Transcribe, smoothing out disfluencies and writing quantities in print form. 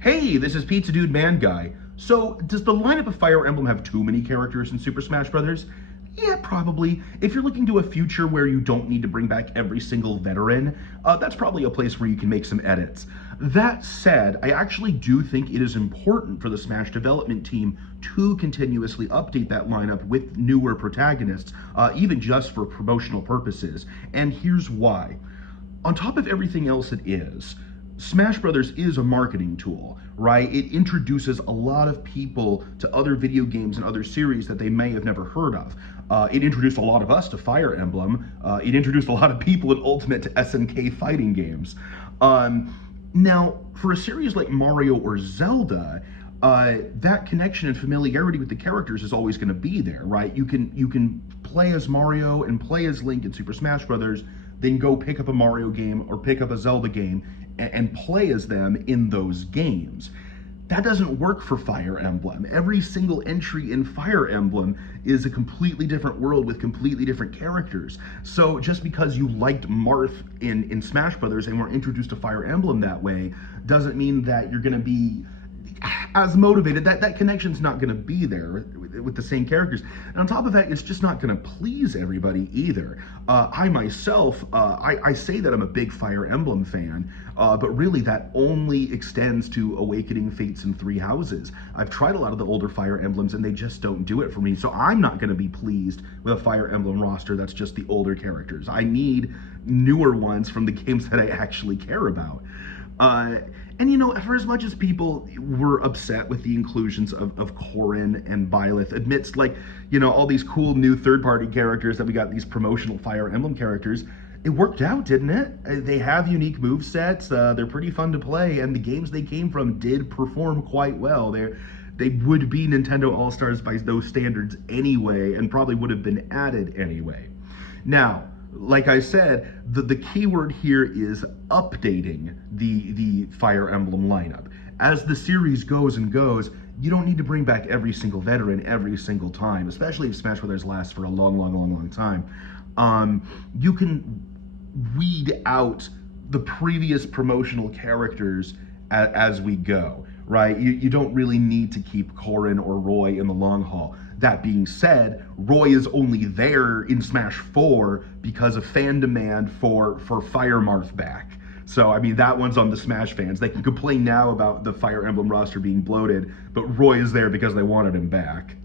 Hey, this is Pizza Dude Man Guy. So, does the lineup of Fire Emblem have too many characters in Super Smash Bros.? Yeah, probably. If you're looking to a future where you don't need to bring back every single veteran, that's probably a place where you can make some edits. That said, I actually do think it is important for the Smash development team to continuously update that lineup with newer protagonists, even just for promotional purposes. And here's why. On top of everything else it is, Smash Brothers is a marketing tool, right? It introduces a lot of people to other video games and other series that they may have never heard of. It introduced a lot of us to Fire Emblem. It introduced a lot of people in Ultimate to SNK fighting games. Now, for a series like Mario or Zelda, that connection and familiarity with the characters is always going to be there, right? You can play as Mario and play as Link in Super Smash Brothers, then go pick up a Mario game or pick up a Zelda game and play as them in those games. That doesn't work for Fire Emblem. Every single entry in Fire Emblem is a completely different world with completely different characters. So just because you liked Marth in Smash Brothers and were introduced to Fire Emblem that way, doesn't mean that you're gonna be as motivated. That connection's not gonna be there with the same characters. And on top of that, it's just not gonna please everybody either. I myself, I say that I'm a big Fire Emblem fan, but really that only extends to Awakening, Fates, and Three Houses. I've tried a lot of the older Fire Emblems and they just don't do it for me, so I'm not gonna be pleased with a Fire Emblem roster that's just the older characters. I need newer ones from the games that I actually care about. And you know, for as much as people were upset with the inclusions of Corrin and Byleth amidst, like, you know, all these cool new third-party characters that we got, these promotional Fire Emblem characters, it worked out, didn't it? They have unique movesets, they're pretty fun to play, and the games they came from did perform quite well. They would be Nintendo All-Stars by those standards anyway, and probably would have been added anyway. Now, like I said, the key word here is updating the Fire Emblem lineup. As the series goes and goes, you don't need to bring back every single veteran every single time, especially if Smash Brothers lasts for a long time. You can weed out the previous promotional characters as we go, right? You don't really need to keep Corrin or Roy in the long haul. That being said, Roy is only there in Smash 4 because of fan demand for Fire Marth back. So, I mean, that one's on the Smash fans. They can complain now about the Fire Emblem roster being bloated, but Roy is there because they wanted him back.